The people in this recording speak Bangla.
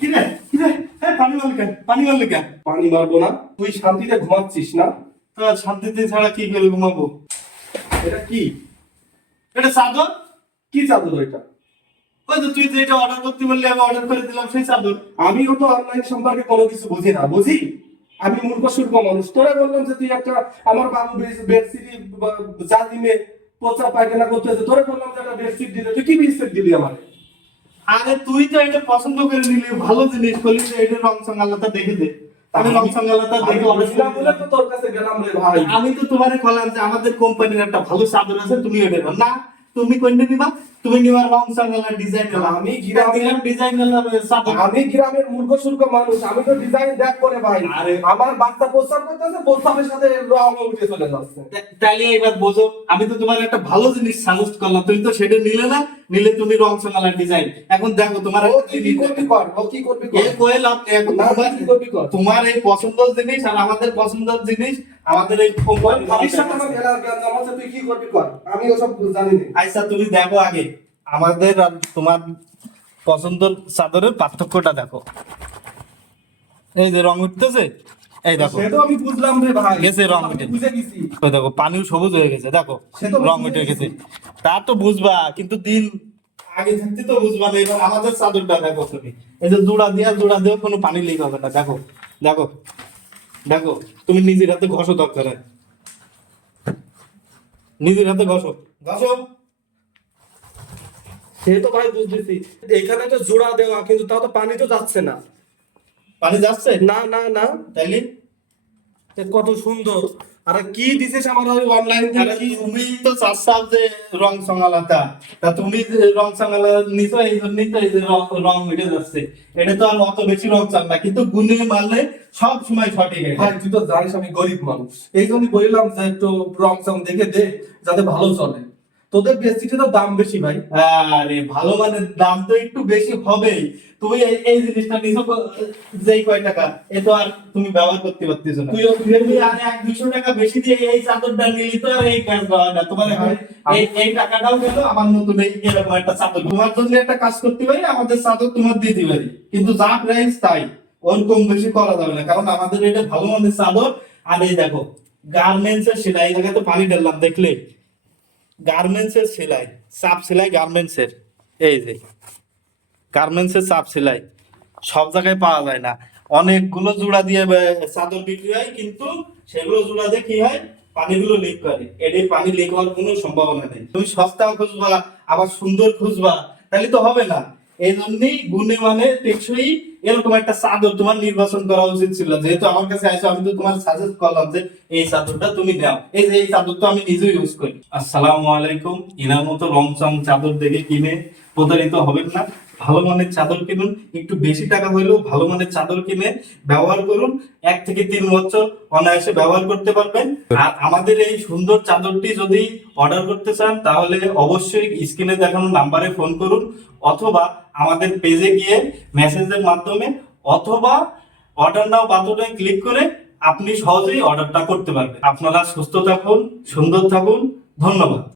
কিরে কিরে, হ্যাঁ পানি মারলি কেন? পানি মারলি কেন? পানি মারবো না? তুই শান্তিতে ঘুমাচ্ছিস না? তো শান্তিতে ছাড়া কি করে ঘুমাবো? এটা কি? এটা চাদর। কি চাদর এটা? ওই তো তুই যেটা অর্ডার করতে বললি আমি অর্ডার করে দিলাম সেই চাদর। আমিও তো অনলাইন সম্পর্কে কোনো কিছু বুঝি না, বুঝি? আমি মূর্খ সূর্খ মানুষ। তোরা বললাম যে তুই একটা আমার বাবু বেডশিট যা দিনে পচা পায়খানা করতেছে, তোরা বললাম যে একটা বেডশিট দিতে, তুই কি বেডশিট দিলি আমার? আরে তুই তো এটা পছন্দ করে নিলি, ভালো জিনিস বলি যে এটা রং সঙ্গালতা দেখে দে। আমি রং সঙ্গালতা দেখে অর্ডার বলেছিলাম বলে তো তোর কাছে গেলাম রে ভাই। আমি তো তোমারে বললাম যে আমাদের কোম্পানির একটা ভালো চাদর আছে, তুমি এটা নাও। না, তুমি কোনটা নিবা? তুমি নিবা রং সঙ্গালা ডিজাইন নাও। আমি গ্রামের ডিজাইন নাও চাদর। আমি গ্রামের মূর্খ সূর্খ মানুষ, আমি তো ডিজাইন দেখ করে ভাই। আরে আমার বাচ্চা প্রস্তাব করতেছে, প্রস্তাবের সাথে রং উঠে চলে যাচ্ছে। তাইলে এবার বোঝো, আমি তো তোমার একটা ভালো জিনিস সাজেস্ট করলাম, তুমি তো সেটা নিলে না। নিলে তুমি রং সঙ্গালা ডিজাইন। এখন দেখো তোমার ও তুই কি করবি কর, ও কি করবি কর। কয়ে লাভ নেই। এখন না, তুই কি করবি কর। তোমার এই পছন্দের জিনিস আর আমাদের পছন্দের জিনিস, আমাদের এই কোম্পানি ভাবির সাথে আমার গেলার জ্ঞান আমার, তুই কি করবি কর, আমি ওসব জানি না। আচ্ছা তুমি দেখো আগে আমাদের আর তোমার পছন্দের চাদরের পার্থক্যটা দেখো। এই যে রং উঠতেছে, এই দেখো সে তো আমি বুঝলাম রে ভাই, গেছে রং আমি উঠে। বুঝে গেছি। ওই দেখো পানিও সবুজ হয়ে গেছে, দেখো সে তো রং বুঝে উঠে গেছি। গেছে। তা তো বুঝবা, কিন্তু দিন আগে থাকতে তো বুঝবা না। এবার আমাদের চাদরটা দেখো তুমি, এই যে জোড়া দিয়েও কোনো পানি লিক হবে না। দেখো দেখো দেখো, তুমি নিজের হাতে ঘষো দরকার হয়। নিজের হাতে ঘষো ঘষো। সে তো ভাই বুঝতেছি, এখানে তো জোড়া দেওয়া, কিন্তু তাও তো পানি তো যাচ্ছে না। পানি যাচ্ছে না না না, তাইলে? এ কত সুন্দর। আরে কি দিছিস আমার ওই অনলাইন আরে থেকে? তুমি তো চাচ্ছাও যে রং সঙ্গালাতা, তা তুমি যে রং সঙ্গালা নিছো এই জন্যই তো এই যে রং উঠে যাচ্ছে। এটা তো আর অত বেশি রং চান না, কিন্তু গুনে মারলে সব সময় সঠিক হয়। ভাই তুই তো জানিস আমি গরিব মানুষ, এই জন্যই বললাম যে একটু রং চং দেখে দে, যাতে ভালো চলে। তোদের বেশিটা তো দাম বেশি ভাই। আরে ভালো মানের দাম তো একটু বেশি হবেই। তুমি এই জিনিসটা নিছো যেই কয় টাকা, এ তো আর তুমি ব্যবহার করতে পারতেছো না। তুমি আর 1-200 টাকা বেশি দিয়ে এই চাদরটা নিলি তো আর এই কাজ হয় না। তোমার এখন এই টাকাটাও গেল আমার নতুন এরকম একটা চাদর। তোমার জন্য একটা কাজ করতে পারি, আমাদের চাদর তোমার দিতে পারি, কিন্তু যা প্রাইস তাই, ওর কম বেশি করা যাবে না, কারণ আমাদের এটা ভালো মানের চাদর। আর এই দেখো গার্মেন্টস এর সেলাই, এই জায়গায় তো পানি ঢাললাম দেখলে। গার্মেন্টস এর সেলাই, চাপ সেলাই গার্মেন্টস এর, এই যে গার্মেন্টস এর চাপ সেলাই সব জায়গায় পাওয়া যায় না। অনেকগুলো জোড়া দিয়ে চাদর বিক্রি হয়, কিন্তু সেগুলো জোড়া দিয়ে কি হয়, পানিগুলো লিক করে। এটাই পানি লিক হওয়ার কোনো সম্ভাবনা নেই। তুমি সস্তা খুঁজবা আবার সুন্দর খুঁজবা, তাহলে তো হবে না। এই জন্যই গুণে মানে টেকসই এরকম একটা চাদর তোমার নির্বাচন করা উচিত ছিল। যেহেতু আমার কাছে আসো, আমি তো তোমার সাজেস্ট করলাম যে এই চাদরটা তুমি নাও। এই যে এই চাদর তো আমি নিজেই ইউজ করি। আসসালামু আলাইকুম। এনার মতো রংচং চাদর দেখে কিনে প্রতারিত হবেন না। ভালো মানের চাদর কিনুন, একটু বেশি টাকা হইলেও ভালো মানের চাদর কিনে ব্যবহার করুন। 1 থেকে 3 বছর অনায়াসে ব্যবহার করতে পারবেন। আর আমাদের এই সুন্দর চাদরটি যদি অর্ডার করতে চান, তাহলে অবশ্যই স্ক্রিনে দেখানো নাম্বারে ফোন করুন, অথবা আমাদের পেজে গিয়ে মেসেজের মাধ্যমে, অথবা অর্ডার নাও বাটনে ক্লিক করে আপনি সহজেই অর্ডারটা করতে পারবেন। আপনারা সুস্থ থাকুন, সুন্দর থাকুন। ধন্যবাদ।